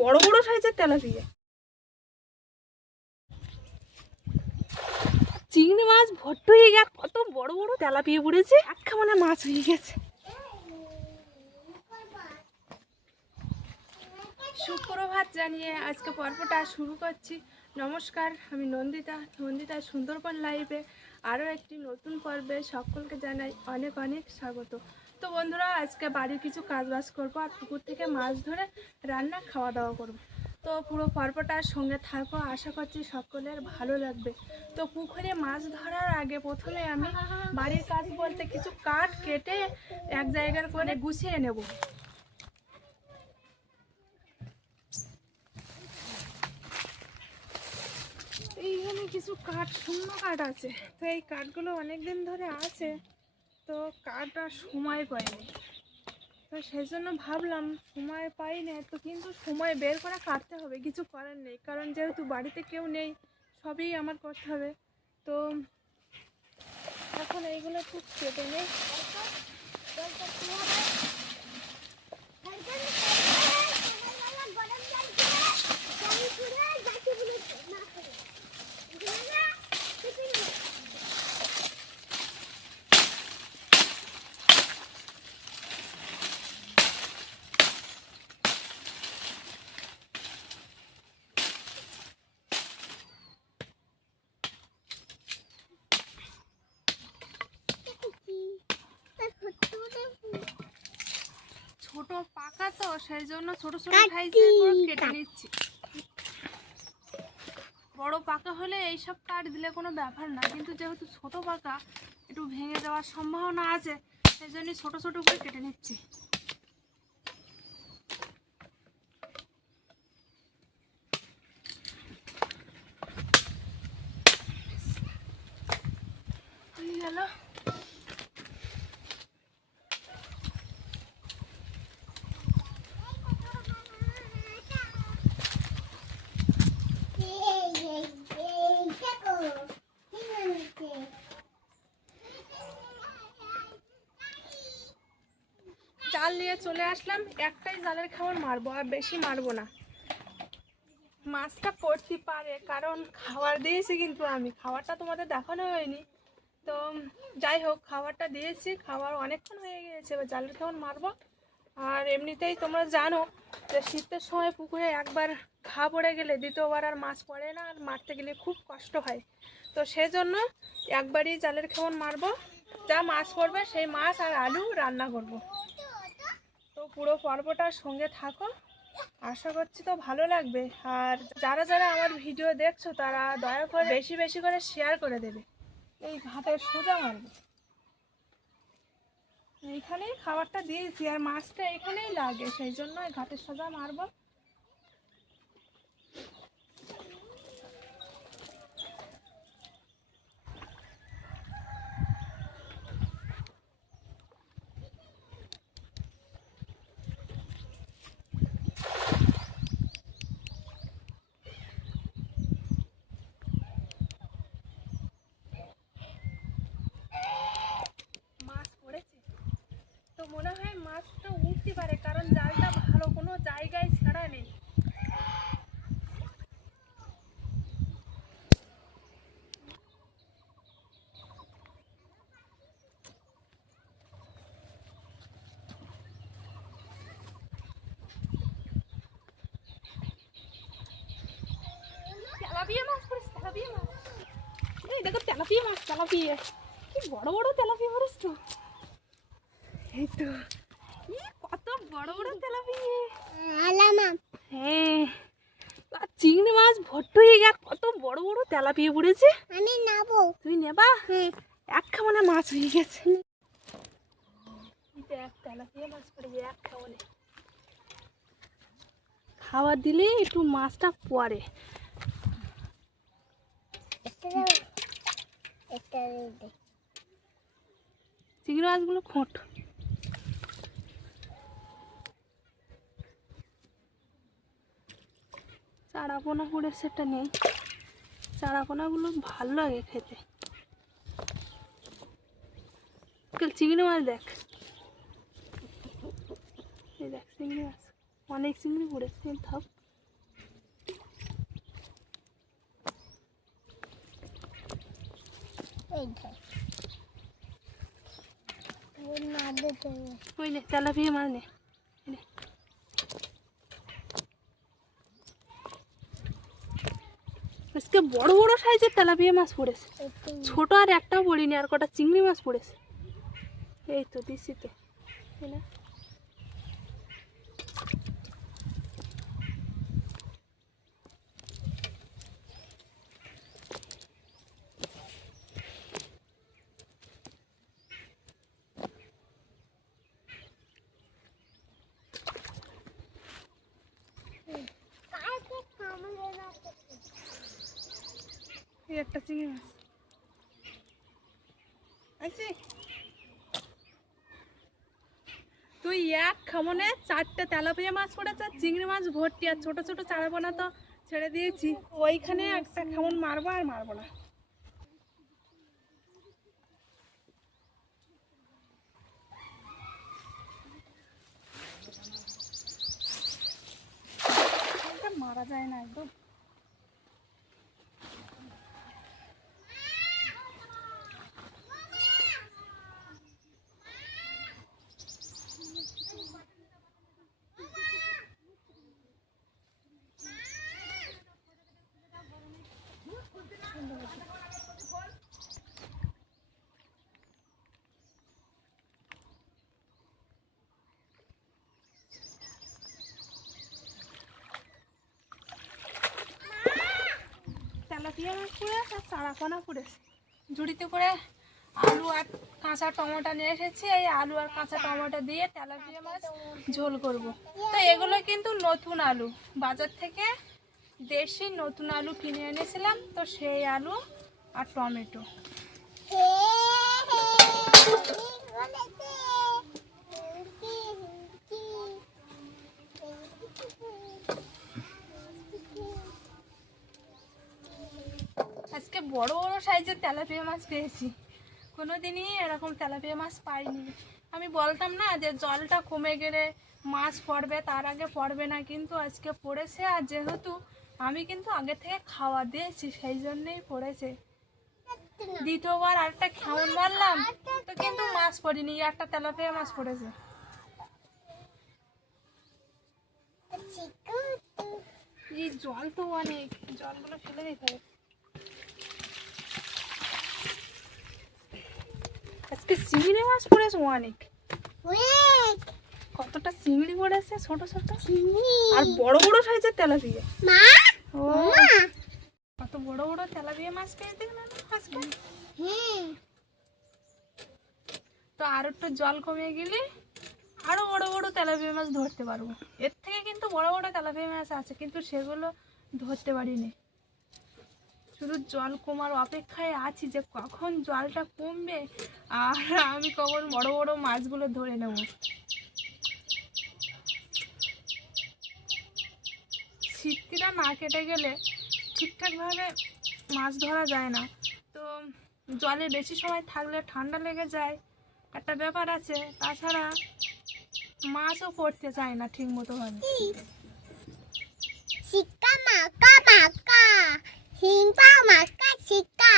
বড় বড় সাইজের তেলাপিয়া চিংড়ি মাছ ভট্ট হয়ে গেছে কত বড় বড় তেলাপিয়া পড়েছে একটা মানে মাছ হয়ে গেছে। সুপ্রভাত জানিয়ে আজকে পর্বটা শুরু করছি। নমস্কার, আমি নন্দিতা নন্দিতা সুন্দরবন লাইভে আরও একটি নতুন পর্বে সকলকে জানাই অনেক অনেক স্বাগত। তো বন্ধুরা, আজকে বাড়ির কিছু কাজবাজ করব আর পুকুর থেকে মাছ ধরে রান্না খাওয়া দাওয়া করব। তো পুরো পর্বটার সঙ্গে থাকব। আশা করছি সকলের ভালো লাগবে। তো পুকুরে মাছ ধরার আগে প্রথমে আমি বাড়ির কাজ বলতে কিছু কাঠ কেটে এক জায়গার করে গুছিয়ে নেব। এইখানে কিছু কাঠ শূন্য কাঠ আছে। তো এই কাঠগুলো অনেক দিন ধরে আছে। তো কাটার সময় পাইনি। তো সেই জন্য ভাবলাম, সময় পাইনি তো কিন্তু সময় বের করে কাটতে হবে, কিছু করার নেই। কারণ যেহেতু বাড়িতে কেউ নেই, সবই আমার করতে হবে। তো এখন এইগুলো খুব কেটে নেই ছোট পাকা তো সেই জন্য ছোট ছোট সাইজে কেটে নিচ্ছি। বড় পাকা হলে এইসব কাঠ দিলে কোনো ব্যাপার না কিন্তু যেহেতু ছোট পাকা একটু ভেঙে যাওয়ার সম্ভাবনা আছে সেই জন্য ছোট ছোট করে কেটে নিচ্ছি। হয়ে গেল। জাল নিয়ে চলে আসলাম, একটাই জালের খাবার মারবো আর বেশি মারবো না। মাছটা পড়তে পারে, কারণ খাবার দিয়েছি কিন্তু আমি, খাবারটা তোমাদের দেখানো হয়নি। তো যাই হোক, খাবারটা দিয়েছি, খাবার অনেকক্ষণ হয়ে গিয়েছে, এবার জালের খাবার মারবো। আর এমনিতেই তোমরা জানো যে শীতের সময় পুকুরে একবার ঘা পড়ে গেলে দ্বিতীয়বার আর মাছ পড়ে না, আর মারতে গেলে খুব কষ্ট হয়। তো সেজন্য একবারই জালের খাবার মারবো। যা মাছ পড়বে সেই মাছ আর আলু রান্না করব। পুরো পর্বটার সঙ্গে থাকো। আশা করছি তো ভালো লাগবে। আর যারা যারা আমার ভিডিও দেখছ, তারা দয়া করে বেশি বেশি করে শেয়ার করে দেবে। এই ভাতের সোজা মারবে এইখানেই খাবারটা দিয়েছি, আর মাছটা এখানেই লাগে, সেই জন্য ঘাটের সোজা মারবো মাছ পড়েছে তো মনে হয় মাছটা উঠতে পারে কারণ জালটা ভালো কোনো জায়গায় ছাড়া নেই। তেলাপিয়া মাছ পড়েছে তেলাপিয়া মাছ। এই দেখো তেলাপিয়া মাছ তেলাপিয়া। কি বড় বড় তেলাপিয়া পড়েছ তো এই তো ই, কত বড় বড় তেলাপিয়া। হ্যাঁ চিংড়ি মাছ ভট্ট হয়ে গেছে কত বড় বড় তেলাপিয়া পড়েছে। আমি নাবো। তুমি নেবা? হ্যাঁ। এক খামানে মাছ হয়ে গেছে। এক তেলাপিয়া মাছ পড়েছে এক খামানে। খাবার দিলে একটু মাছটা পরে চিংড়ি মাছগুলো খোঁট। চারাপোনা করে সেটা নেই। চারাপোনাগুলো ভালো লাগে খেতে। চিংড়ি মাছ দেখ। এই দেখ চিংড়ি মাছ। অনেক চিংড়ি পড়েছে থাক ওই না তেলাপিয়া মাছ নেই আজকে বড় বড় সাইজের তেলাপিয়া মাছ পড়েছে। ছোট আর একটাও পড়িনি, আর কটা চিংড়ি মাছ পড়েছে। এই তো দিচ্ছি তো এই না। কাকে সামনে রাখতে এই একটা চিংড়ি মাছ তুই এক খামনে চারটে তেলাপিয়া মাছ পড়েছে, চিংড়ি মাছ ভর্তি, আর ছোট ছোট চারাপোনা তো ছেড়ে দিয়েছি। ওইখানে একটা খামন মারবো আর মারবো না। মারা যায় না একদম। মাছ পড়েছে আর চারাপোনা পড়েছে ঝুড়িতে করে আলু আর কাঁচা টমেটো নিয়ে এসেছি। এই আলু আর কাঁচা টমেটো দিয়ে তেলাপিয়া মাছ ঝোল করব। তো এগুলো কিন্তু নতুন আলু। বাজার থেকে দেশি নতুন আলু কিনে এনেছিলাম। তো সেই আলু আর টমেটো। বড় বড় সাইজের তেলাপিয়া মাছ পেয়েছি। কোনোদিনই এরকম তেলাপিয়া মাছ পাইনি। আমি বলতাম না যে জলটা কমে গেলে মাছ পড়বে তার আগে পড়বে না কিন্তু আজকে পড়েছে আর যেহেতু আমি কিন্তু আগে থেকে খাওয়া দিয়েছি সেই জন্যই পড়েছে। দ্বিতীয়বার আরেকটা খেমন মারলাম তো কিন্তু মাছ পড়িনি একটা তেলাপিয়া মাছ পড়েছে। এই জল তো অনেক জলগুলো ফেলে দিতে হবে। আজকে চিংড়ি মাছ পড়েছে অনেক। কতটা চিংড়ি পড়েছে ছোট ছোট? আর বড় বড় সাইজের তেলাপিয়া। মা? ও। কত বড় বড় তেলাপিয়া মাছ পেয়ে দেখলাম হ্যাঁ। তো আর একটু জল কমে গেলে আরও বড় বড় তেলাপিয়া মাছ ধরতে পারব। এর থেকে কিন্তু বড় বড় তেলাপিয়া মাছ আছে কিন্তু সেগুলো ধরতে পারিনি। শুধু জল কমার অপেক্ষায় আছি যে কখন জলটা কমবে। আর আমি কখন বড় বড় মাছগুলো ধরে নেব। শীতটা না কেটে গেলে ঠিকঠাকভাবে মাছ ধরা যায় না। তো জলে বেশি সময় থাকলে ঠান্ডা লেগে যায়। একটা ব্যাপার আছে, তাছাড়া মাছও পড়তে চায় না ঠিক মতো ভাবে মাকা মাকা শিকা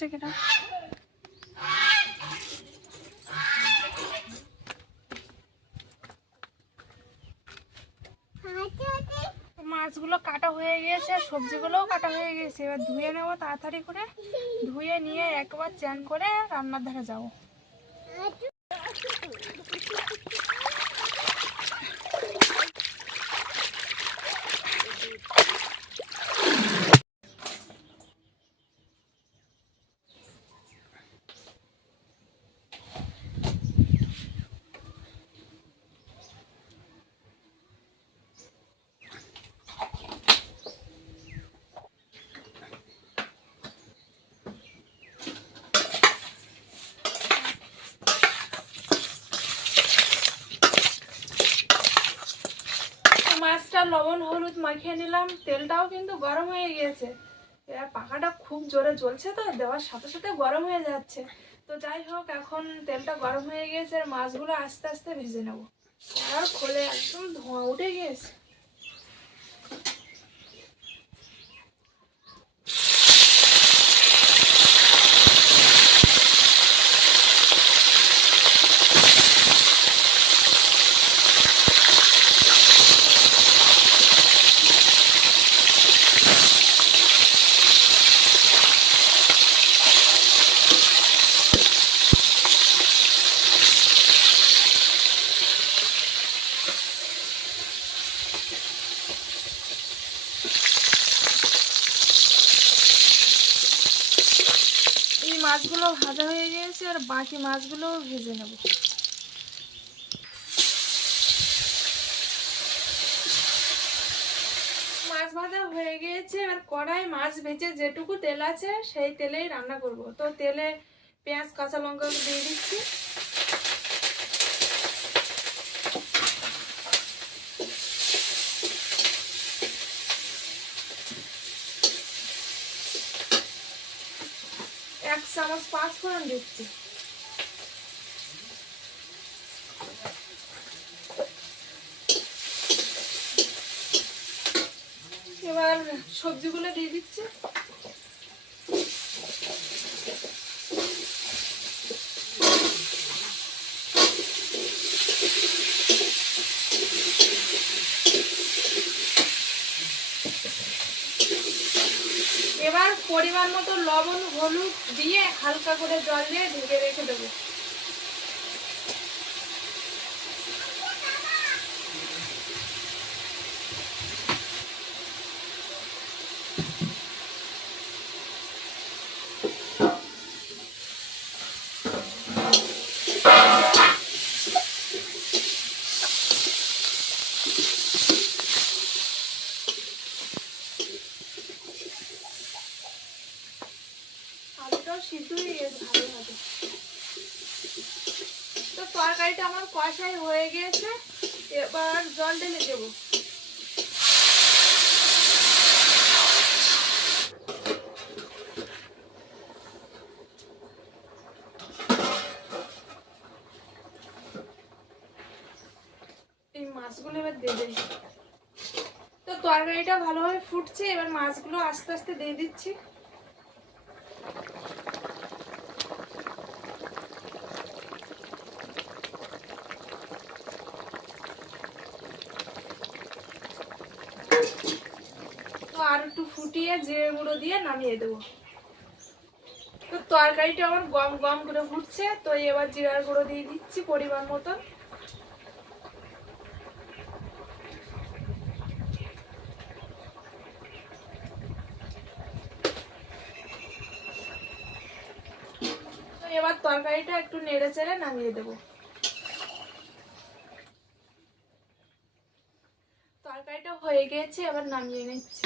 দিচ্ছে কিনা? মাছগুলো কাটা হয়ে গিয়েছে সবজিগুলোও কাটা হয়ে গিয়েছে। এবার ধুয়ে নেব তাড়াতাড়ি করে। ধুয়ে নিয়ে একবার চ্যান করে রান্নার ধারে যাব মাছটা লবণ, হলুদ মাখিয়ে নিলাম। তেলটাও কিন্তু গরম হয়ে গিয়েছে। এবার পাখাটা খুব জোরে জ্বলছে তো, দেওয়ার সাথে সাথে গরম হয়ে যাচ্ছে। তো যাই হোক, এখন তেলটা গরম হয়ে গিয়েছে, আর মাছগুলো আস্তে আস্তে ভেজে নেব। আর খোলে, একদম ধোঁয়া উঠে গিয়েছে এই মাছগুলো ভাজা হয়ে গিয়েছে আর বাকি মাছগুলো ভেজে নেব। মাছ ভাজা হয়ে গিয়েছে আর কড়াই মাছ ভেজে যেটুকু তেল আছে সেই তেলেই রান্না করব। তো তেলে পেঁয়াজ, কাঁচা লঙ্কা দিয়ে দিচ্ছি। এক চামচ পাঁচ ফোড়ন দিচ্ছি। এবার সবজিগুলো দিয়ে দিচ্ছি। এবার পরিমাণ মতো লবণ হলুদ দিয়ে হালকা করে জল দিয়ে ঢেকে রেখে দেবো। তো তরকারিটা আমার কষাই হয়ে গিয়েছে, এবার জল ঢেলে দেবো। মাছগুলো এবার তো তরকারিটা ভালোভাবে ফুটছে, এবার মাছগুলো আস্তে আস্তে দিয়ে দিচ্ছি তো আর ফুটিয়ে জিরে গুঁড়ো দিয়ে নামিয়ে দেবো। তো তরকারিটা আমার গম গম করে ফুটছে, তো এবার জিরার গুঁড়ো দিয়ে দিচ্ছি পরিমাণ মতন। এবার তরকারিটা একটু নেড়ে চেড়ে নামিয়ে দেবো। তরকারিটা হয়ে গেছে, এবার নামিয়ে নিচ্ছি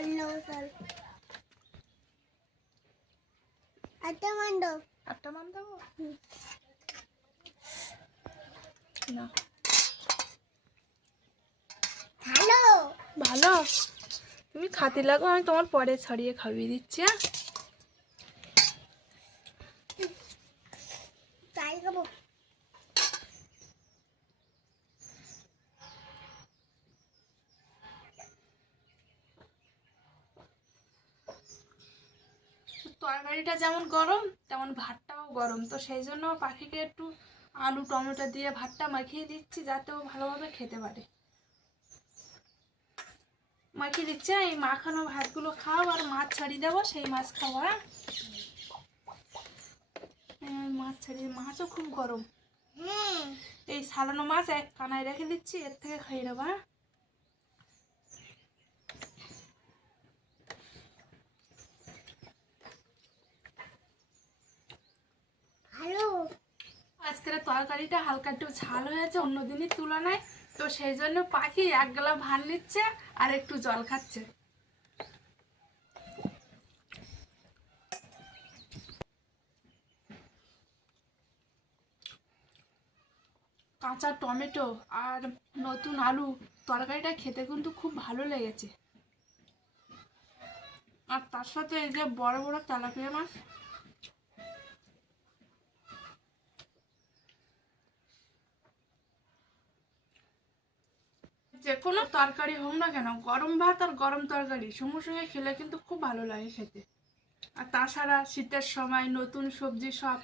একটু মান দেবো না। ভালো। তুমি খাতে লাগো আমি তোমার পরে ছড়িয়ে খাবিয়ে দিচ্ছি হ্যাঁ তাই খাব তরকারিটা যেমন গরম তেমন ভাতটাও গরম। তো সেই জন্য পাখিকে একটু আলু টমেটো দিয়ে ভাতটা মাখিয়ে দিচ্ছি যাতে ও ভালোভাবে খেতে পারে। মাখিয়ে দিচ্ছি এই মাখানো ভাতগুলো খাও আর মাছ ছাড়িয়ে দেবো সেই মাছ খাব হ্যাঁ? মাছ ছাড়িয়ে মাছও খুব গরম। হ্যাঁ এই সালানো মাছ এক কানায় রেখে দিচ্ছি এর থেকে খাইয়ে নেব হ্যাঁ ভালো আজকের তরকারিটা হালকা একটু ঝাল হয়েছে অন্য তুলনায়। তো সেই জন্য পাখি এক গ্লাস ভাত নিচ্ছে আর একটু জল খাচ্ছে। কাঁচা টমেটো আর নতুন আলু তরকারিটা খেতে কিন্তু খুব ভালো লেগেছে। আর তার সাথে এই যে বড় বড় তেলাপিয়া মাছ যে কোনো তরকারি হোক না কেন, গরম ভাত আর গরম তরকারি সঙ্গে সঙ্গে খেলে কিন্তু খুব ভালো লাগে খেতে। আর তাছাড়া শীতের সময় নতুন সবজি সব